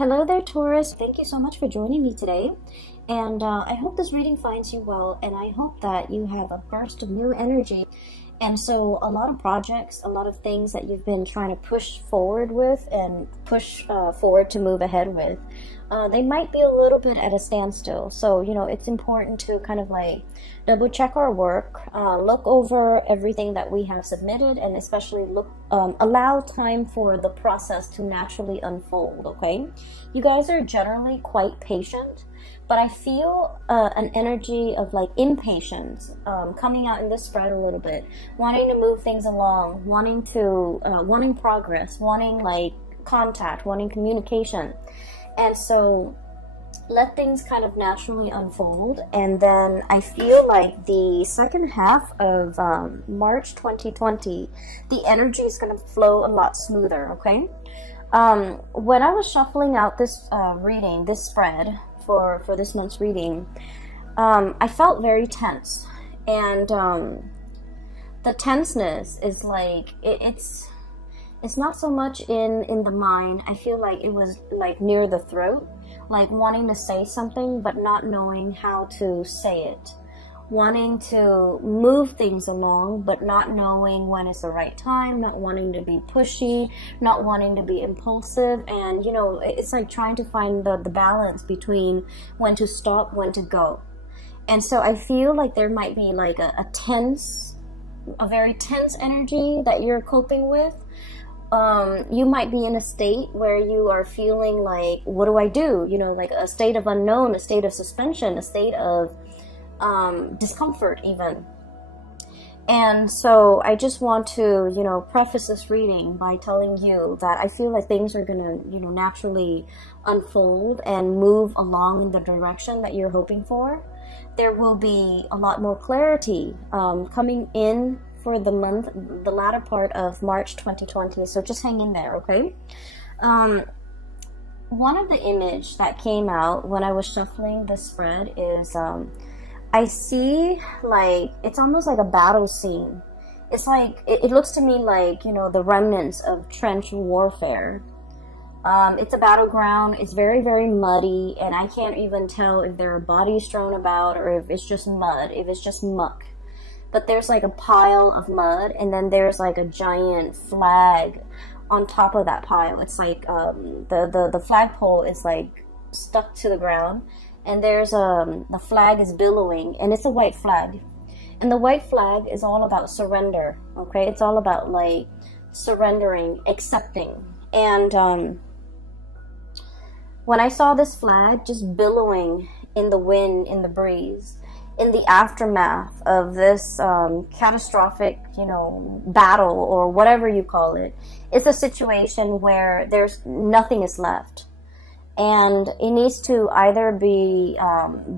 Hello there, Taurus. Thank you so much for joining me today. And I hope this reading finds you well, and I hope that you have a burst of new energy. And so a lot of projects, a lot of things that you've been trying to push forward with and push forward to move ahead with, they might be a little bit at a standstill. So, you know, it's important to kind of like double check our work, look over everything that we have submitted, and especially allow time for the process to naturally unfold, okay? You guys are generally quite patient, but I feel an energy of like impatience coming out in this spread a little bit, wanting to move things along, wanting progress, wanting like contact, wanting communication. And so let things kind of naturally unfold. And then I feel like the second half of March 2020, the energy is going to flow a lot smoother, okay? When I was shuffling out this reading, this spread for this month's reading, I felt very tense. And the tenseness is like, it's not so much in the mind. I feel like it was like near the throat, like wanting to say something but not knowing how to say it, wanting to move things along but not knowing when it's the right time, not wanting to be pushy, not wanting to be impulsive. And you know, it's like trying to find the balance between when to stop, when to go. And so I feel like there might be like a very tense energy that you're coping with. You might be in a state where you are feeling like, what do I do? You know, like a state of unknown, a state of suspension, a state of discomfort even. And so I just want to, you know, preface this reading by telling you that I feel like things are gonna, you know, naturally unfold and move along in the direction that you're hoping for. There will be a lot more clarity coming in for the month, the latter part of March 2020. So just hang in there, okay? One of the image that came out when I was shuffling this spread is I see like, it's almost like a battle scene. It's like, it looks to me like, you know, the remnants of trench warfare. It's a battleground. It's very, very muddy, and I can't even tell if there are bodies strewn about or if it's just mud, if it's just muck. But there's like a pile of mud, and then there's like a giant flag on top of that pile. It's like the flagpole is like stuck to the ground, and there's the flag is billowing, and it's a white flag. And the white flag is all about surrender, okay? It's all about like surrendering, accepting. And when I saw this flag just billowing in the wind, in the breeze, in the aftermath of this catastrophic, you know, battle or whatever you call it, it's a situation where there's nothing is left. And it needs to either be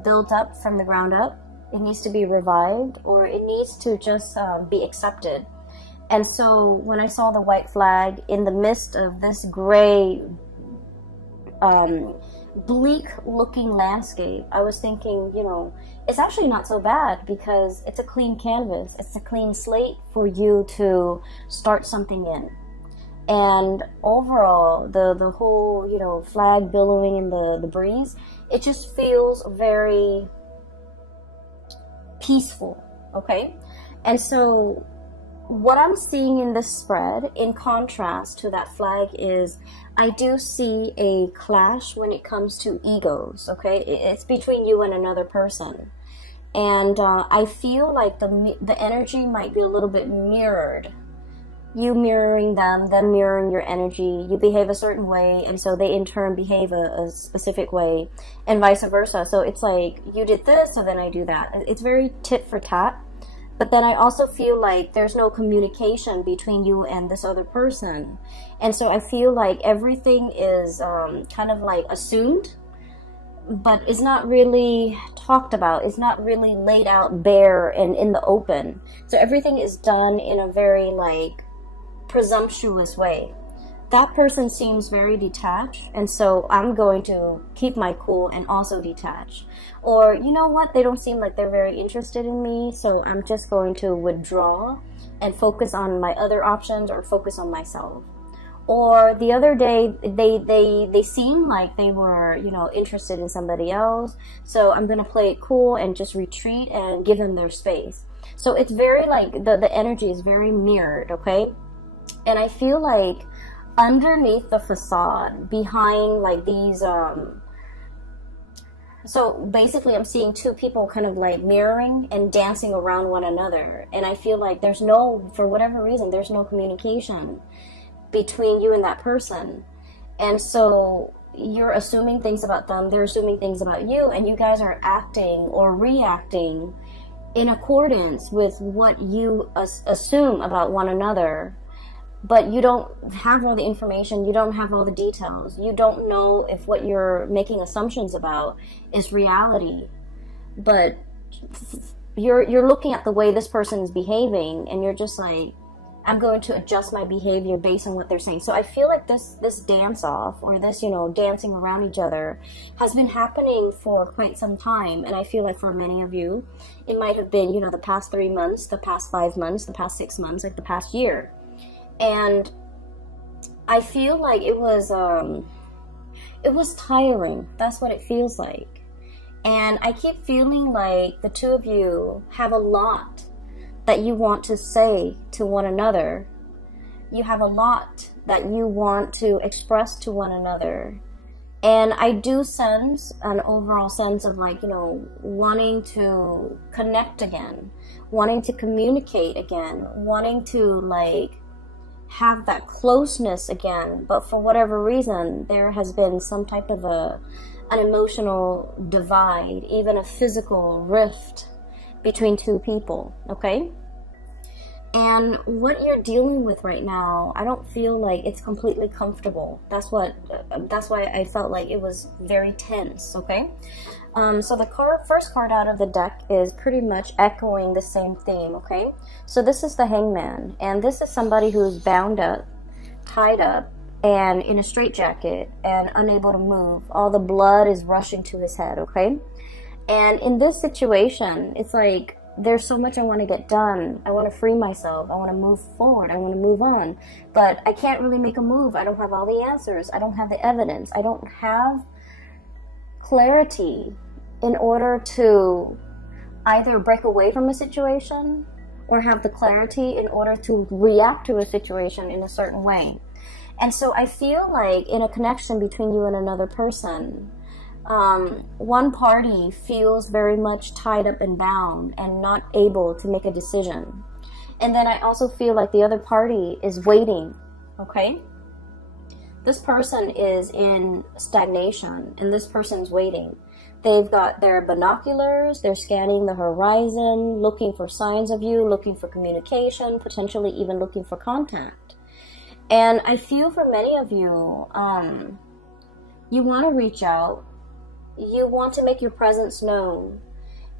built up from the ground up, it needs to be revived, or it needs to just be accepted. And so when I saw the white flag in the midst of this gray, bleak looking landscape, I was thinking, you know, it's actually not so bad because it's a clean canvas. It's a clean slate for you to start something in. And overall, the whole, you know, flag billowing in the breeze, it just feels very peaceful, okay? And so what I'm seeing in this spread, in contrast to that flag, is I do see a clash when it comes to egos, okay? It's between you and another person. And I feel like the energy might be a little bit mirrored. You mirroring them mirroring your energy. You behave a certain way, and so they in turn behave a specific way, and vice versa. So it's like, you did this, so then I do that. It's very tit for tat. But then I also feel like there's no communication between you and this other person. And so I feel like everything is kind of like assumed, but it's not really talked about. It's not really laid out bare and in the open. So everything is done in a very like presumptuous way. That person seems very detached, and so I'm going to keep my cool and also detach. Or, you know what, they don't seem like they're very interested in me, so I'm just going to withdraw and focus on my other options or focus on myself. Or the other day, they seemed like they were, you know, interested in somebody else. So I'm going to play it cool and just retreat and give them their space. So it's very like, the energy is very mirrored, okay? And I feel like underneath the facade, behind like these, so basically I'm seeing two people kind of like mirroring and dancing around one another. And I feel like there's no, for whatever reason, there's no communication between you and that person. And so you're assuming things about them, they're assuming things about you, and you guys are acting or reacting in accordance with what you assume about one another. But you don't have all the information, you don't have all the details, you don't know if what you're making assumptions about is reality. But you're looking at the way this person is behaving, and you're just like, I'm going to adjust my behavior based on what they're saying. So I feel like this dance off, or this, you know, dancing around each other, has been happening for quite some time. And I feel like for many of you, it might have been, you know, the past 3 months, the past 5 months, the past 6 months, like the past year. And I feel like it was tiring. That's what it feels like. And I keep feeling like the two of you have a lot that you want to say to one another. You have a lot that you want to express to one another. And I do sense an overall sense of like, you know, wanting to connect again, wanting to communicate again, wanting to like have that closeness again. But for whatever reason, there has been some type of an emotional divide, even a physical rift between two people, okay? And what you're dealing with right now, I don't feel like it's completely comfortable. That's why I felt like it was very tense, okay? So the first card out of the deck is pretty much echoing the same theme, okay? So this is the Hangman, and this is somebody who's bound up, tied up, and in a straitjacket, and unable to move. All the blood is rushing to his head, okay? And in this situation, it's like, there's so much I want to get done. I want to free myself. I want to move forward. I want to move on. But I can't really make a move. I don't have all the answers. I don't have the evidence. I don't have clarity in order to either break away from a situation or have the clarity in order to react to a situation in a certain way. And so I feel like in a connection between you and another person, one party feels very much tied up and bound and not able to make a decision. And then I also feel like the other party is waiting, okay? This person is in stagnation, and this person's waiting. They've got their binoculars, they're scanning the horizon, looking for signs of you, looking for communication, potentially even looking for contact. And I feel for many of you, you want to reach out. You want to make your presence known.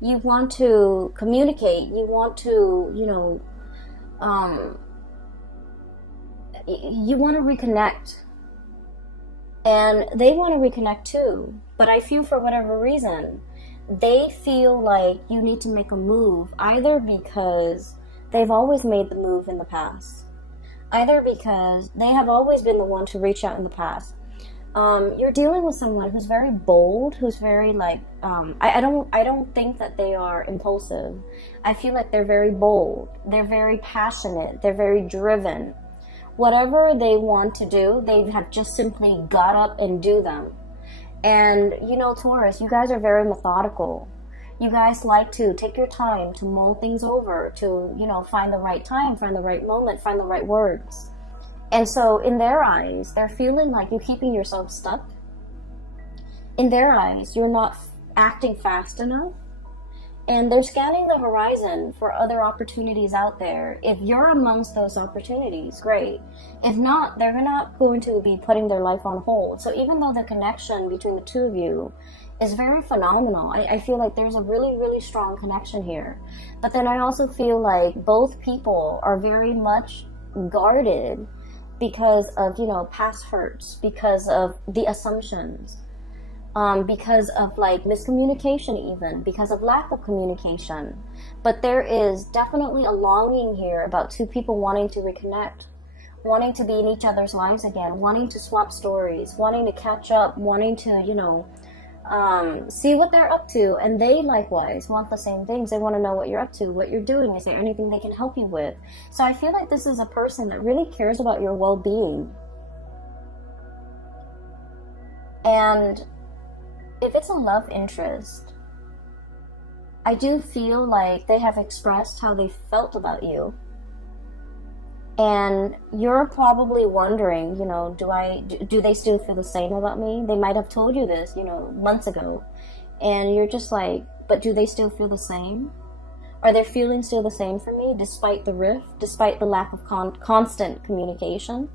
You want to communicate. You want to, you know, you want to reconnect. And they want to reconnect too. But I feel for whatever reason, they feel like you need to make a move, either because they've always made the move in the past, either because they have always been the one to reach out in the past. You're dealing with someone who's very bold, who's very like, I don't think that they are impulsive. I feel like they're very bold. They're very passionate. They're very driven. Whatever they want to do, they have just simply got up and do them. And, you know, Taurus, you guys are very methodical. You guys like to take your time to mull things over, to, you know, find the right time, find the right moment, find the right words. And so in their eyes, they're feeling like you're keeping yourself stuck. In their eyes, you're not acting fast enough. And they're scanning the horizon for other opportunities out there. If you're amongst those opportunities, great. If not, they're not going to be putting their life on hold. So even though the connection between the two of you is very phenomenal, I feel like there's a really, really strong connection here. But then I also feel like both people are very much guarded because of, you know, past hurts, because of the assumptions, because of like miscommunication even, because of lack of communication. But there is definitely a longing here about two people wanting to reconnect, wanting to be in each other's lives again, wanting to swap stories, wanting to catch up, wanting to, you know, see what they're up to. And they likewise want the same things. They want to know what you're up to, what you're doing. Is there anything they can help you with? So I feel like this is a person that really cares about your well-being. And if it's a love interest, I do feel like they have expressed how they felt about you. And you're probably wondering, you know, do they still feel the same about me? They might have told you this, you know, months ago. And you're just like, but do they still feel the same? Are their feelings still the same for me, despite the rift, despite the lack of constant communication?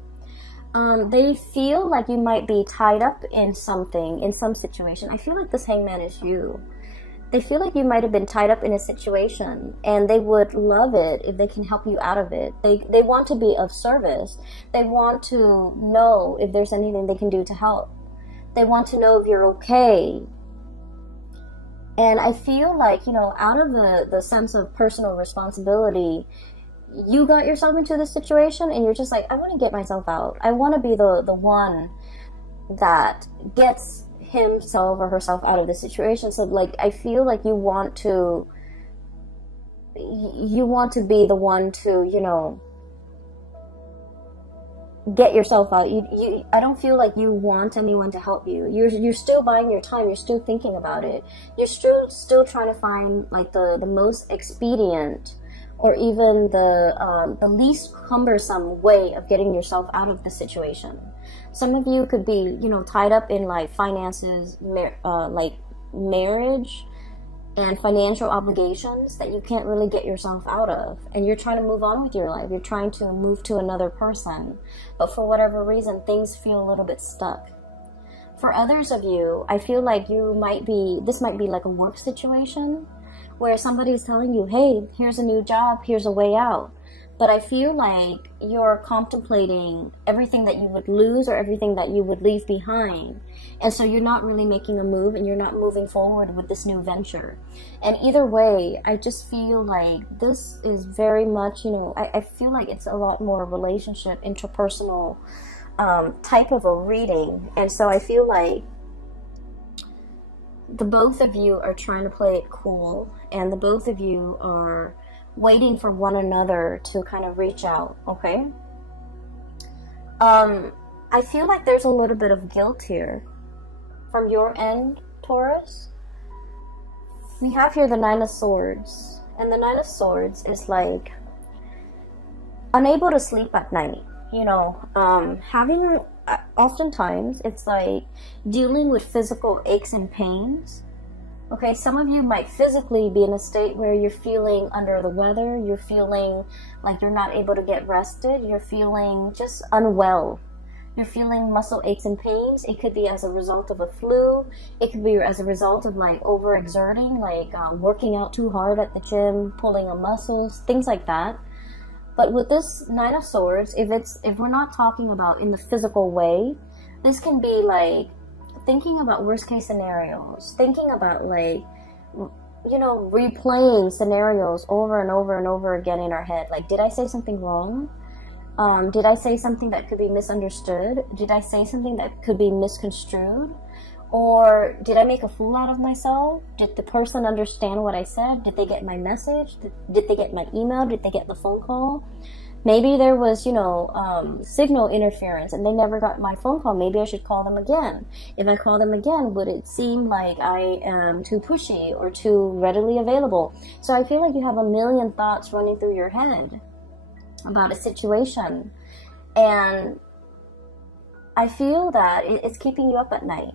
They feel like you might be tied up in something, in some situation. I feel like this hangman is you. They feel like you might have been tied up in a situation, and they would love it if they can help you out of it. They want to be of service. They want to know if there's anything they can do to help. They want to know if you're okay. And I feel like, you know, out of the sense of personal responsibility, you got yourself into this situation, and you're just like, I want to get myself out. I want to be the one that gets himself or herself out of the situation. So like, I feel like you want to be the one to, you know, get yourself out. I don't feel like you want anyone to help you. You're still buying your time. You're still thinking about it. You're still trying to find like the most expedient, or even the least cumbersome way of getting yourself out of the situation. Some of you could be, you know, tied up in like finances, like marriage and financial obligations that you can't really get yourself out of. And you're trying to move on with your life. You're trying to move to another person. But for whatever reason, things feel a little bit stuck. For others of you, I feel like this might be like a work situation where somebody is telling you, hey, here's a new job, here's a way out. But I feel like you're contemplating everything that you would lose or everything that you would leave behind. And so you're not really making a move, and you're not moving forward with this new venture. And either way, I just feel like this is very much, you know, I feel like it's a lot more relationship, interpersonal type of a reading. And so I feel like the both of you are trying to play it cool, and the both of you are waiting for one another to kind of reach out, okay? I feel like there's a little bit of guilt here from your end, Taurus. We have here the Nine of Swords, and the Nine of Swords is like unable to sleep at night, you know, oftentimes it's like dealing with physical aches and pains. Okay, some of you might physically be in a state where you're feeling under the weather, you're feeling like you're not able to get rested, you're feeling just unwell. You're feeling muscle aches and pains. It could be as a result of a flu. It could be as a result of like overexerting, like working out too hard at the gym, pulling on muscles, things like that. But with this Nine of Swords, if we're not talking about in the physical way, this can be like thinking about worst case scenarios, thinking about like, you know, replaying scenarios over and over and over again in our head. Like, did I say something wrong? Did I say something that could be misunderstood? Did I say something that could be misconstrued? Or did I make a fool out of myself? Did the person understand what I said? Did they get my message? Did they get my email? Did they get the phone call? Maybe there was, you know, signal interference and they never got my phone call. Maybe I should call them again. If I call them again, would it seem like I am too pushy or too readily available? So I feel like you have a million thoughts running through your head about a situation. And I feel that it's keeping you up at night.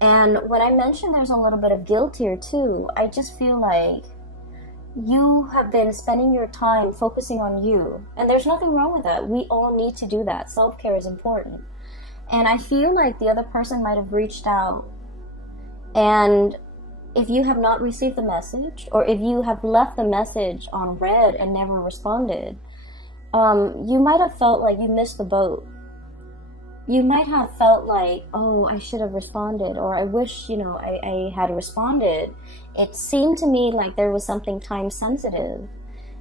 And when I mentioned there's a little bit of guilt here too, I just feel like you have been spending your time focusing on you. And there's nothing wrong with that. We all need to do that. Self-care is important. And I feel like the other person might have reached out. And if you have not received the message, or if you have left the message on read and never responded, you might have felt like you missed the boat. You might have felt like, oh, I should have responded, or I wish, you know, I had responded. It seemed to me like there was something time sensitive.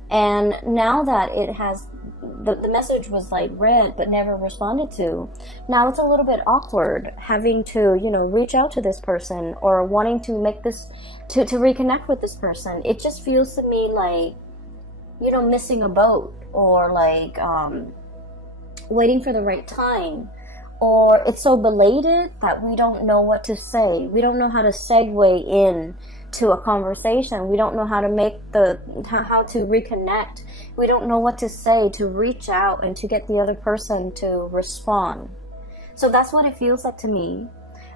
And now that it has, the message was like read but never responded to, now it's a little bit awkward having to, you know, reach out to this person or wanting to make this, to reconnect with this person. It just feels to me like, you know, missing a boat, or like waiting for the right time, or it's so belated that we don't know what to say. We don't know how to segue in to a conversation. We don't know how to make how to reconnect. We don't know what to say to reach out and to get the other person to respond. So that's what it feels like to me.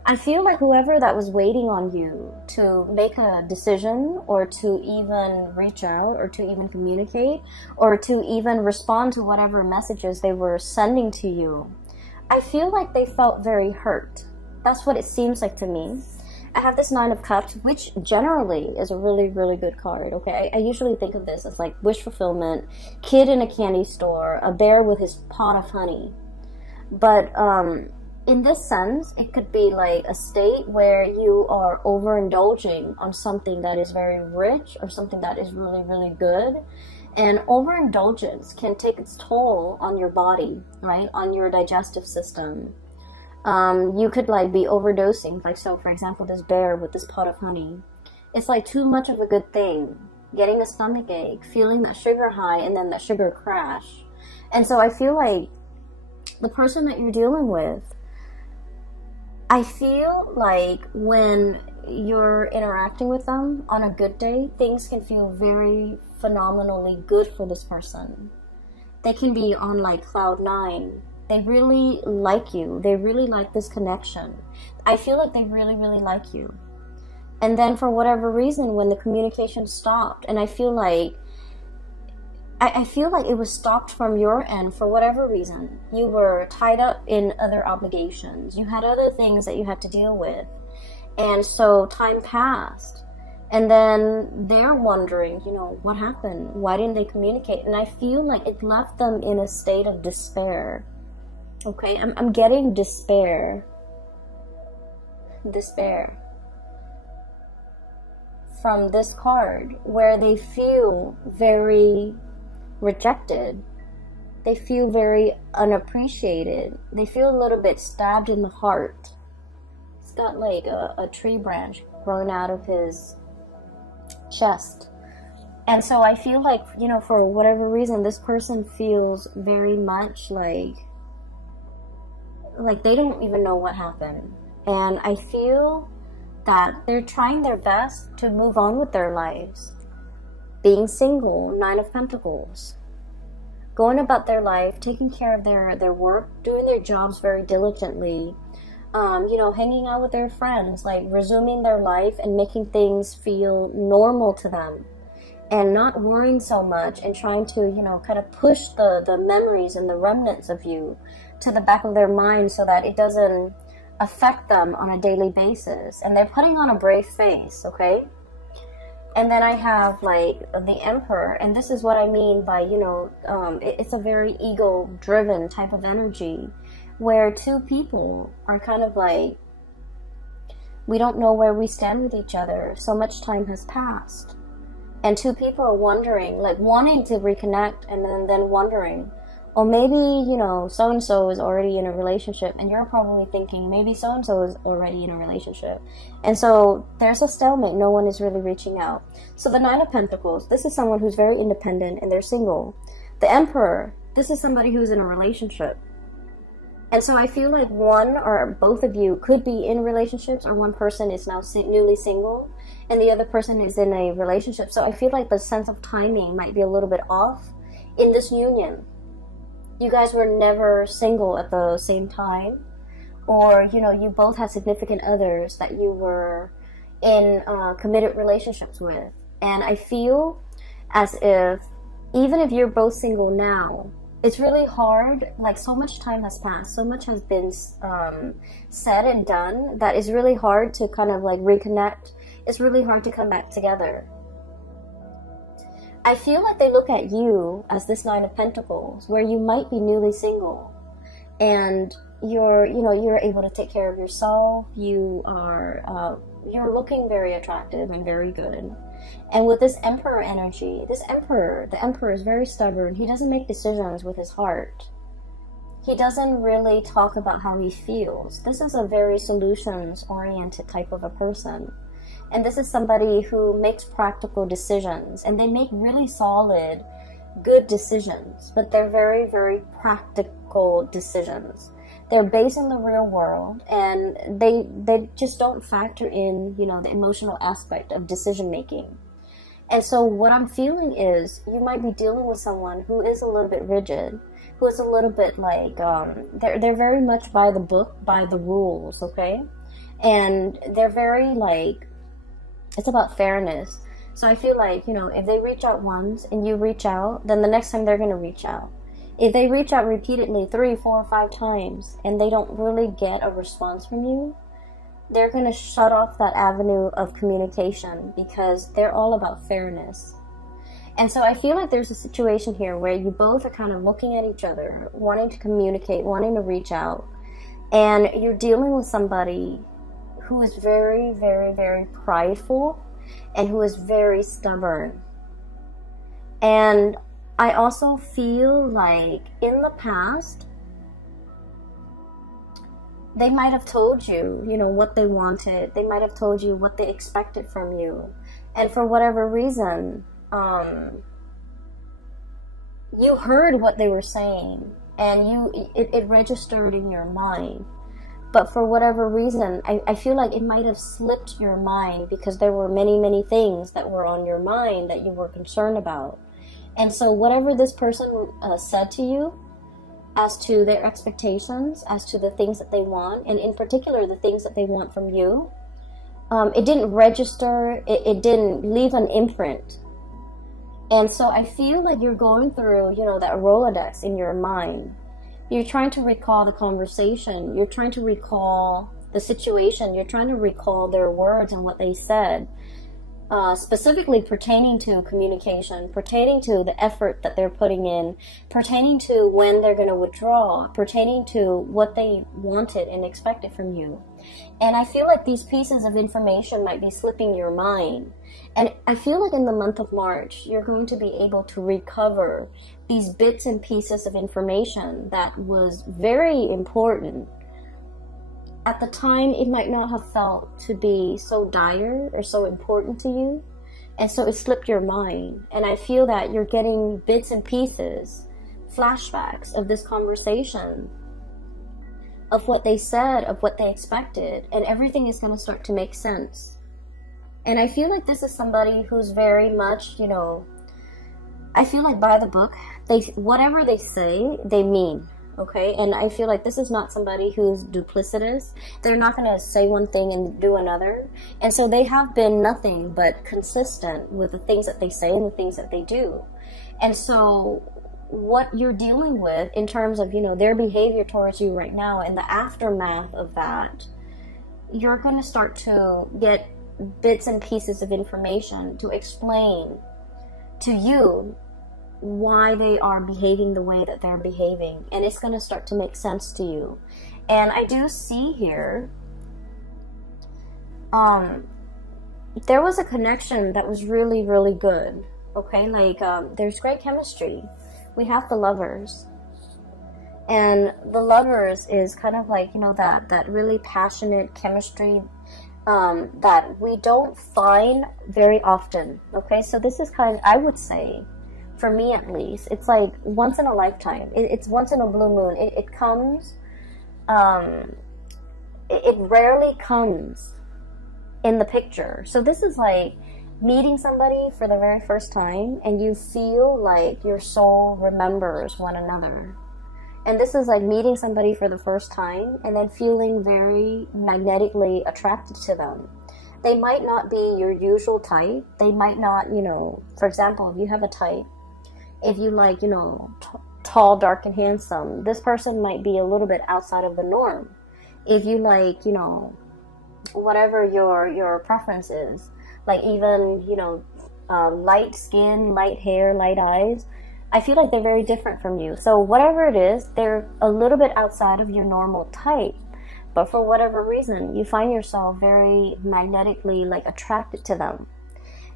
I feel like whoever that was waiting on you to make a decision, or to even reach out, or to even communicate, or to even respond to whatever messages they were sending to you, I feel like they felt very hurt. That's what it seems like to me. I have this 9 of Cups, which generally is a really, really good card, okay? I usually think of this as like wish fulfillment, kid in a candy store, a bear with his pot of honey. But in this sense, it could be like a state where you are overindulging on something that is very rich, or something that is really, really good. And overindulgence can take its toll on your body, right? On your digestive system. You could like be overdosing. Like, so for example, this bear with this pot of honey. It's like too much of a good thing. Getting a stomach ache, feeling that sugar high, and then that sugar crash. And so I feel like the person that you're dealing with, I feel like when you're interacting with them on a good day, things can feel very phenomenally good for this person. They can be on like cloud 9. They really like you. They really like this connection. I feel like they really, really like you. And then for whatever reason, when the communication stopped, and I feel like it was stopped from your end for whatever reason. You were tied up in other obligations. You had other things that you had to deal with. And so time passed. And then they're wondering, you know, what happened? Why didn't they communicate? And I feel like it left them in a state of despair. Okay, I'm getting despair. Despair. From this card, where they feel very rejected. They feel very unappreciated. They feel a little bit stabbed in the heart. He's got like a tree branch growing out of his chest. And so I feel like, you know, for whatever reason, this person feels very much like they don't even know what happened. And I feel that they're trying their best to move on with their lives. Being single, 9 of Pentacles. Going about their life, taking care of their work, doing their jobs very diligently. You know, hanging out with their friends, like resuming their life and making things feel normal to them. And not worrying so much and trying to, you know, kind of push the memories and the remnants of you to the back of their mind so that it doesn't affect them on a daily basis. And they're putting on a brave face, okay? And then I have like the Emperor, and this is what I mean by, you know, it's a very ego-driven type of energy where two people are kind of like, we don't know where we stand with each other. So much time has passed. And two people are wondering, like wanting to reconnect, and then wondering, oh, maybe, you know, so-and-so is already in a relationship, and you're probably thinking maybe so-and-so is already in a relationship. And so there's a stalemate. No one is really reaching out. So the 9 of Pentacles, this is someone who's very independent and they're single. The Emperor, this is somebody who's in a relationship. And so I feel like one or both of you could be in relationships, or one person is now newly single and the other person is in a relationship. So I feel like the sense of timing might be a little bit off in this union. You guys were never single at the same time, or, you know, you both had significant others that you were in committed relationships with. And I feel as if, even if you're both single now, it's really hard, like so much time has passed, so much has been said and done, that it's really hard to kind of like reconnect. It's really hard to come back together. I feel like they look at you as this 9 of Pentacles, where you might be newly single, and you're able to take care of yourself. You are you're looking very attractive and very good. And with this Emperor energy, the Emperor is very stubborn. He doesn't make decisions with his heart. He doesn't really talk about how he feels. This is a very solutions-oriented type of a person. And this is somebody who makes practical decisions. And they make really solid, good decisions. But they're very, very practical decisions. They're based in the real world. And they just don't factor in, you know, the emotional aspect of decision-making. And so what I'm feeling is you might be dealing with someone who is a little bit rigid, who is a little bit like, they're very much by the book, by the rules, okay? And they're very like, it's about fairness. So I feel like, you know, if they reach out once and you reach out, then the next time they're going to reach out. If they reach out repeatedly 3, 4, 5 times and they don't really get a response from you, they're going to shut off that avenue of communication because they're all about fairness. And so I feel like there's a situation here where you both are kind of looking at each other, wanting to communicate, wanting to reach out, and you're dealing with somebody who is very, very, very prideful and who is very stubborn. And I also feel like in the past, they might have told you, you know, what they wanted. They might have told you what they expected from you. And for whatever reason, you heard what they were saying and it registered in your mind. But for whatever reason, I feel like it might have slipped your mind because there were many, many things that were on your mind that you were concerned about. And so whatever this person said to you, as to their expectations, as to the things that they want, and in particular the things that they want from you, it didn't register, it didn't leave an imprint. And so I feel like you're going through, you know, that Rolodex in your mind. You're trying to recall the conversation, you're trying to recall the situation, you're trying to recall their words and what they said. Specifically pertaining to communication, pertaining to the effort that they're putting in, pertaining to when they're going to withdraw, pertaining to what they wanted and expected from you. And I feel like these pieces of information might be slipping your mind. And I feel like in the month of March, you're going to be able to recover these bits and pieces of information that was very important. At the time, it might not have felt to be so dire or so important to you. And so it slipped your mind. And I feel that you're getting bits and pieces, flashbacks of this conversation, of what they said, of what they expected. And everything is going to start to make sense. And I feel like this is somebody who's very much, you know, I feel like by the book, whatever they say, they mean. Okay, and I feel like this is not somebody who's duplicitous. They're not going to say one thing and do another. And so they have been nothing but consistent with the things that they say and the things that they do. And so what you're dealing with in terms of, you know, their behavior towards you right now and the aftermath of that, you're going to start to get bits and pieces of information to explain to you why they are behaving the way that they're behaving, and it's going to start to make sense to you. And I do see here there was a connection that was really, really good. Okay, like there's great chemistry. We have the Lovers, and the Lovers is kind of like, you know, that really passionate chemistry that we don't find very often. Okay, so this is kind of, I would say, for me at least, it's like once in a lifetime. It's once in a blue moon. It comes, it rarely comes in the picture. So this is like meeting somebody for the very first time and you feel like your soul remembers one another. And this is like meeting somebody for the first time and then feeling very magnetically attracted to them. They might not be your usual type. They might not, you know, for example, if you have a type, if you like, you know, tall, dark, and handsome, this person might be a little bit outside of the norm. If you like, you know, whatever your preference is, like even, you know, light skin, light hair, light eyes, I feel like they're very different from you. So whatever it is, they're a little bit outside of your normal type. but for whatever reason, you find yourself very magnetically like attracted to them.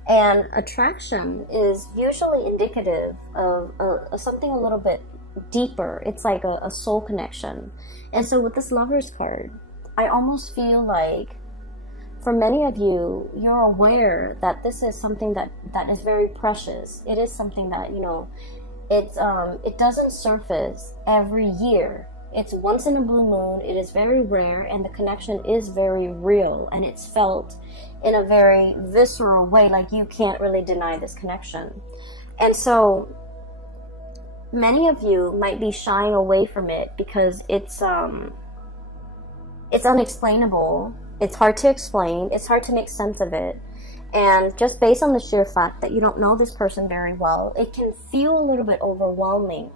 And attraction is usually indicative of something a little bit deeper. It's like a soul connection. And so with this Lovers card, I almost feel like for many of you, you're aware that this is something that is very precious. It is something that, you know, it doesn't surface every year. It's once in a blue moon. It is very rare, and the connection is very real, and it's felt in a very visceral way. Like, you can't really deny this connection. And so many of you might be shying away from it because it's unexplainable. It's hard to explain. It's hard to make sense of it. And just based on the sheer fact that you don't know this person very well, it can feel a little bit overwhelming.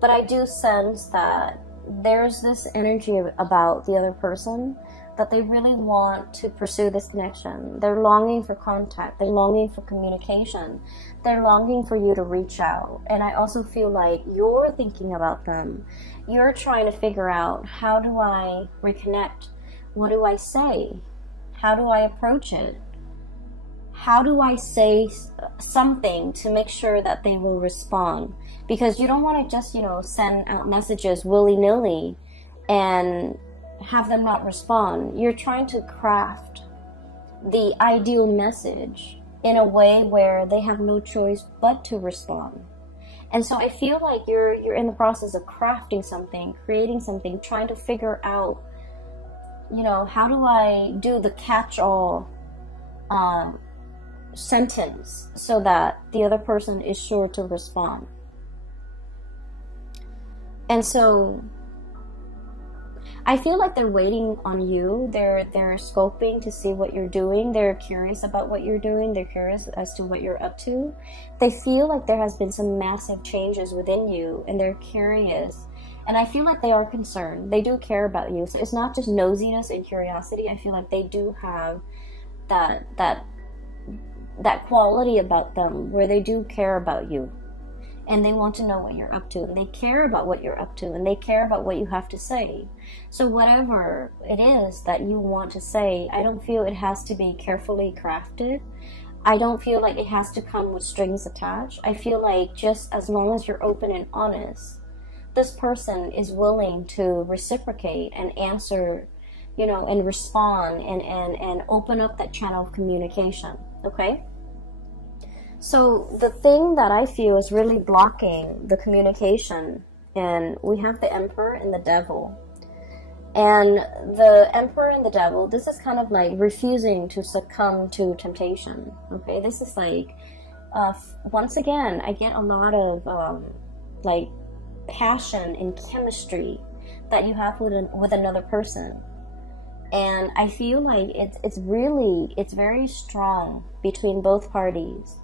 But I do sense that there's this energy about the other person that they really want to pursue this connection. They're longing for contact. They're longing for communication. They're longing for you to reach out. And I also feel like you're thinking about them. You're trying to figure out, how do I reconnect? What do I say? How do I approach it? How do I say something to make sure that they will respond? Because you don't want to just, you know, send out messages willy-nilly and have them not respond. You're trying to craft the ideal message in a way where they have no choice but to respond. And so I feel like you're in the process of crafting something, creating something, trying to figure out, you know, how do I do the catch-all sentence so that the other person is sure to respond. And so I feel like they're waiting on you. They're scoping to see what you're doing. They're curious about what you're doing. They're curious as to what you're up to. They feel like there has been some massive changes within you, and they're curious. And I feel like they are concerned. They do care about you. So it's not just nosiness and curiosity. I feel like they do have that quality about them where they do care about you. And they want to know what you're up to. And they care about what you're up to. And they care about what you have to say. So whatever it is that you want to say, I don't feel it has to be carefully crafted. I don't feel like it has to come with strings attached. I feel like just as long as you're open and honest, this person is willing to reciprocate and answer, you know, and respond and open up that channel of communication. Okay? So the thing that I feel is really blocking the communication, and we have the Emperor and the Devil. And the Emperor and the Devil, this is kind of like refusing to succumb to temptation. Okay, this is like, once again, I get a lot of like passion and chemistry that you have with another person. And I feel like it's very strong between both parties.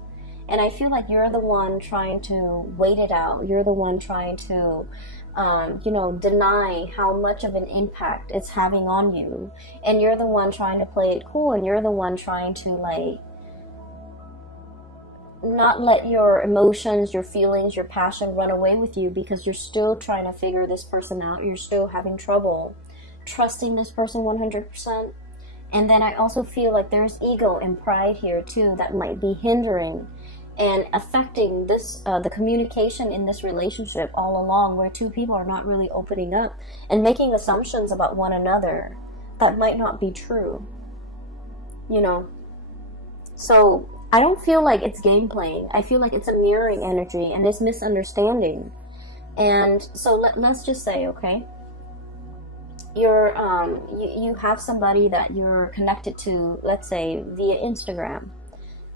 And I feel like you're the one trying to wait it out. You're the one trying to, you know, deny how much of an impact it's having on you. And you're the one trying to play it cool. And you're the one trying to, like, not let your emotions, your feelings, your passion run away with you, because you're still trying to figure this person out. You're still having trouble trusting this person 100%. And then I also feel like there's ego and pride here too that might be hindering and affecting this the communication in this relationship all along, where two people are not really opening up and making assumptions about one another that might not be true, you know. So I don't feel like it's game playing. I feel like it's a mirroring energy and this misunderstanding. And so let's just say, okay, you're you have somebody that you're connected to, let's say via Instagram,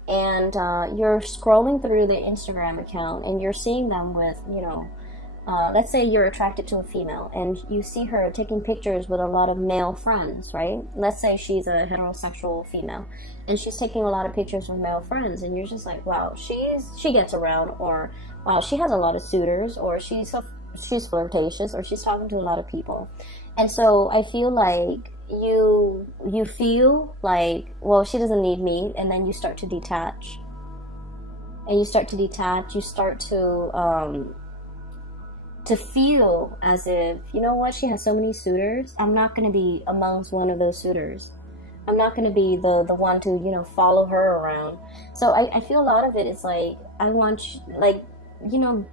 and you're scrolling through the Instagram account and you're seeing them with, you know, let's say you're attracted to a female and you see her taking pictures with a lot of male friends, right? Let's say she's a heterosexual female and she's taking a lot of pictures with male friends, and you're just like, wow, she gets around, or wow, she has a lot of suitors, or she's flirtatious, or she's talking to a lot of people. And so I feel like you feel like, well, she doesn't need me, and then you start to detach. And you start to to feel as if, you know what, she has so many suitors, I'm not going to be amongst one of those suitors. I'm not going to be the one to, you know, follow her around. So I feel a lot of it is like, I want, like, you know,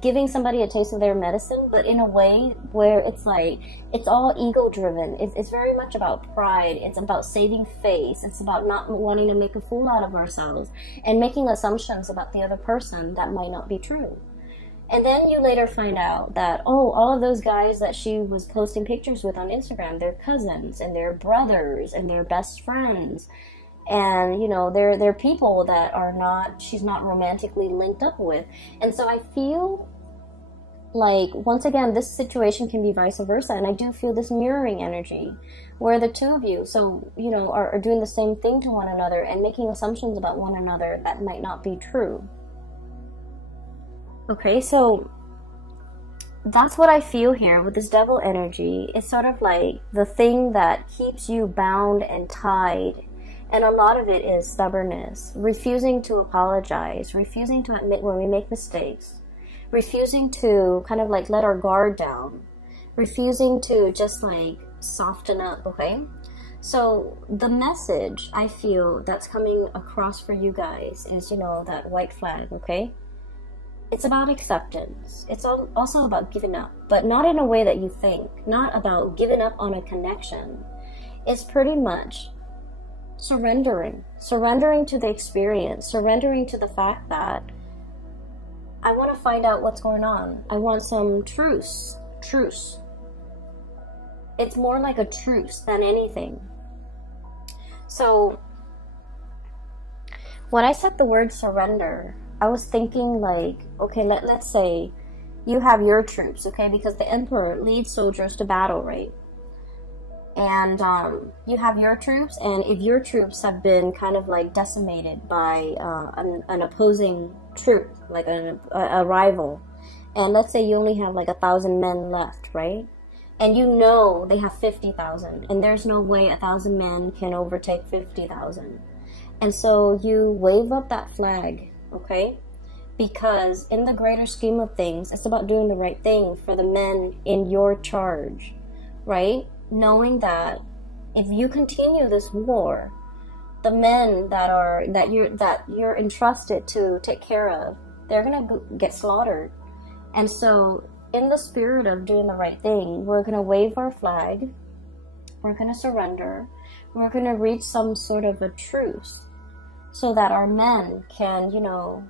giving somebody a taste of their medicine, but in a way where it's like, it's all ego driven. It's very much about pride. It's about saving face. It's about not wanting to make a fool out of ourselves and making assumptions about the other person that might not be true. And then you later find out that, oh, all of those guys that she was posting pictures with on Instagram, they're cousins and they're brothers and they're best friends. And, you know, they're people that are not, she's not romantically linked up with. And so I feel like, once again, this situation can be vice versa. And I do feel this mirroring energy where the two of you, so, you know, are doing the same thing to one another and making assumptions about one another that might not be true. Okay, so that's what I feel here with this devil energy. It's sort of like the thing that keeps you bound and tied. And a lot of it is stubbornness, refusing to apologize, refusing to admit when we make mistakes, refusing to kind of like let our guard down, refusing to just like soften up, okay? So the message I feel that's coming across for you guys is, you know, that white flag, okay? It's about acceptance. It's also about giving up, but not in a way that you think, not about giving up on a connection. It's pretty much surrendering to the experience, surrendering to the fact that I want to find out what's going on. I want some truce. It's more like a truce than anything. So when I said the word surrender, I was thinking like, okay, let's say you have your troops, okay, because the emperor leads soldiers to battle, right? And you have your troops, and if your troops have been kind of like decimated by an opposing troop, like a rival, and let's say you only have like 1,000 men left, right? And you know they have 50,000, and there's no way 1,000 men can overtake 50,000. And so you wave up that flag, okay? Because in the greater scheme of things, it's about doing the right thing for the men in your charge, right? Knowing that if you continue this war, the men that you're entrusted to take care of, they're gonna get slaughtered. And so, in the spirit of doing the right thing, we're gonna wave our flag, we're gonna surrender, we're gonna reach some sort of a truce, so that our men can, you know,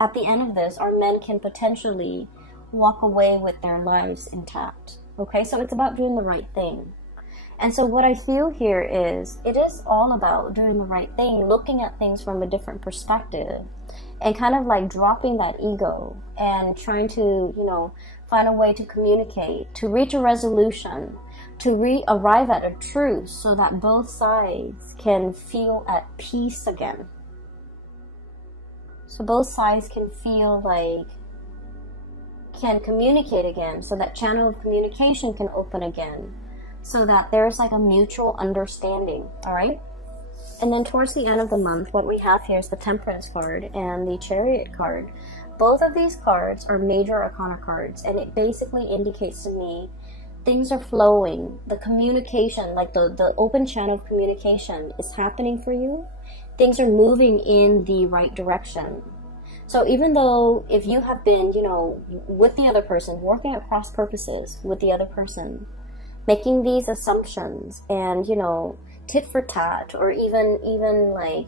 at the end of this, our men can potentially walk away with their lives intact. Okay, so it's about doing the right thing. And so what I feel here is, it is all about doing the right thing, looking at things from a different perspective, and kind of like dropping that ego and trying to, you know, find a way to communicate, to reach a resolution, to arrive at a truce so that both sides can feel at peace again. So both sides can feel like, can communicate again, so that channel of communication can open again, so that there's like a mutual understanding, all right? And then towards the end of the month, what we have here is the Temperance card and the Chariot card. Both of these cards are major arcana cards, and it basically indicates to me things are flowing. The communication, like the open channel of communication is happening for you. Things are moving in the right direction. So even though if you have been, you know, with the other person, working at cross purposes with the other person, making these assumptions and, you know, tit for tat, or even like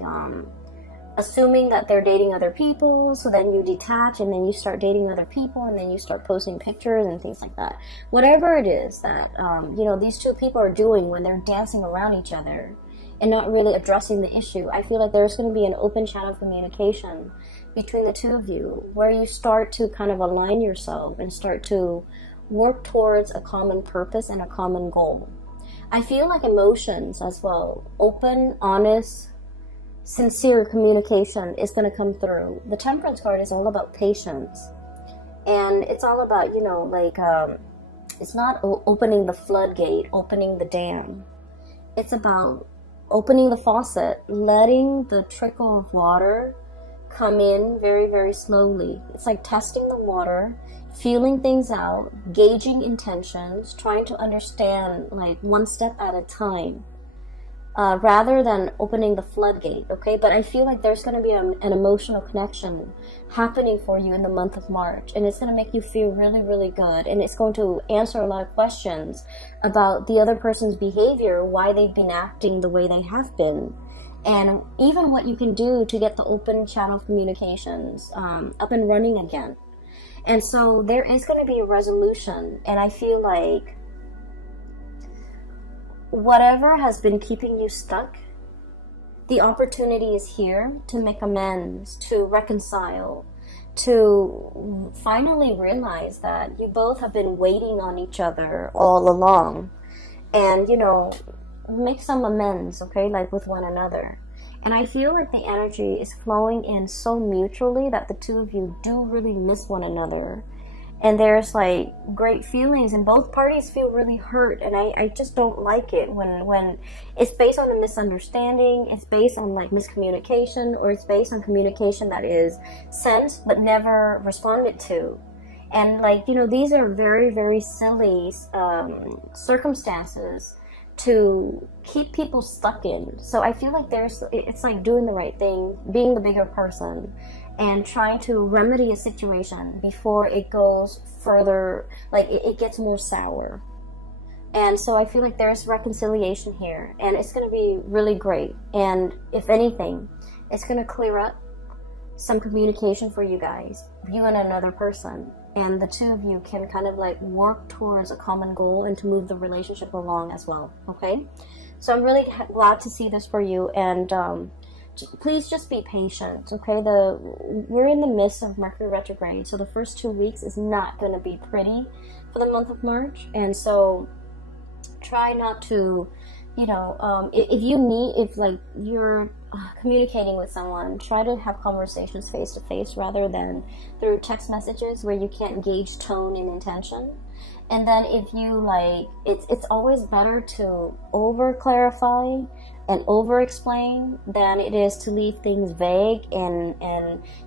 assuming that they're dating other people, so then you detach and then you start dating other people and then you start posting pictures and things like that. Whatever it is that, you know, these two people are doing when they're dancing around each other and not really addressing the issue, I feel like there's going to be an open channel of communication between the two of you, where you start to kind of align yourself and start to work towards a common purpose and a common goal. I feel like emotions as well, open, honest, sincere communication is going to come through. The Temperance card is all about patience, and it's all about, you know, like, it's not opening the floodgate, opening the dam. It's about opening the faucet, letting the trickle of water come in very, very slowly. It's like testing the water, feeling things out, gauging intentions, trying to understand like one step at a time, rather than opening the floodgate, okay? But I feel like there's going to be an emotional connection happening for you in the month of March, and it's going to make you feel really, really good, and it's going to answer a lot of questions about the other person's behavior, why they've been acting the way they have been, and even what you can do to get the open channel of communications up and running again. And so there is going to be a resolution, and I feel like whatever has been keeping you stuck, the opportunity is here to make amends, to reconcile, to finally realize that you both have been waiting on each other all along, and, you know, make some amends, okay, like with one another. And I feel like the energy is flowing in so mutually that the two of you do really miss one another. And there's like great feelings, and both parties feel really hurt, and I just don't like it when it's based on a misunderstanding, it's based on like miscommunication, or it's based on communication that is sent but never responded to. And like, you know, these are very, very silly circumstances to keep people stuck in. So I feel like it's like doing the right thing, being the bigger person, and trying to remedy a situation before it goes further, like it gets more sour. And so I feel like there's reconciliation here, and it's going to be really great. And if anything, it's going to clear up some communication for you guys, you and another person, and the two of you can kind of like work towards a common goal and to move the relationship along as well, okay? So I'm really glad to see this for you, and please just be patient, okay? We're in the midst of Mercury retrograde, so the first 2 weeks is not going to be pretty for the month of March, and so try not to, you know, if like you're communicating with someone, try to have conversations face to face rather than through text messages where you can't gauge tone and intention. And then if you like, it's always better to over clarify and over explain than it is to leave things vague and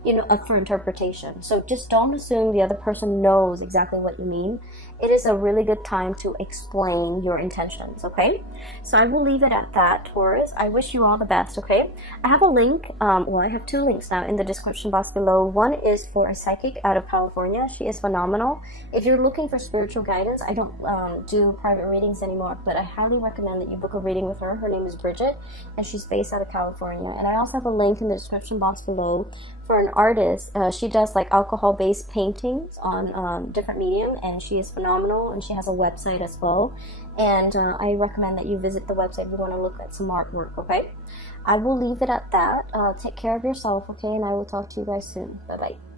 you know, up for interpretation. So just don't assume the other person knows exactly what you mean. It is a really good time to explain your intentions, okay? So I will leave it at that, Taurus. I wish you all the best, okay? I have a link, well, I have 2 links now in the description box below. One is for a psychic out of California. She is phenomenal. If you're looking for spiritual guidance, I don't do private readings anymore, but I highly recommend that you book a reading with her. Her name is Bridget, and she's based out of California. And I also have a link in the description box below for an artist. She does like alcohol-based paintings on different medium, and she is phenomenal, and she has a website as well. And I recommend that you visit the website if you want to look at some artwork, okay? I will leave it at that. Take care of yourself, okay? And I will talk to you guys soon. Bye-bye.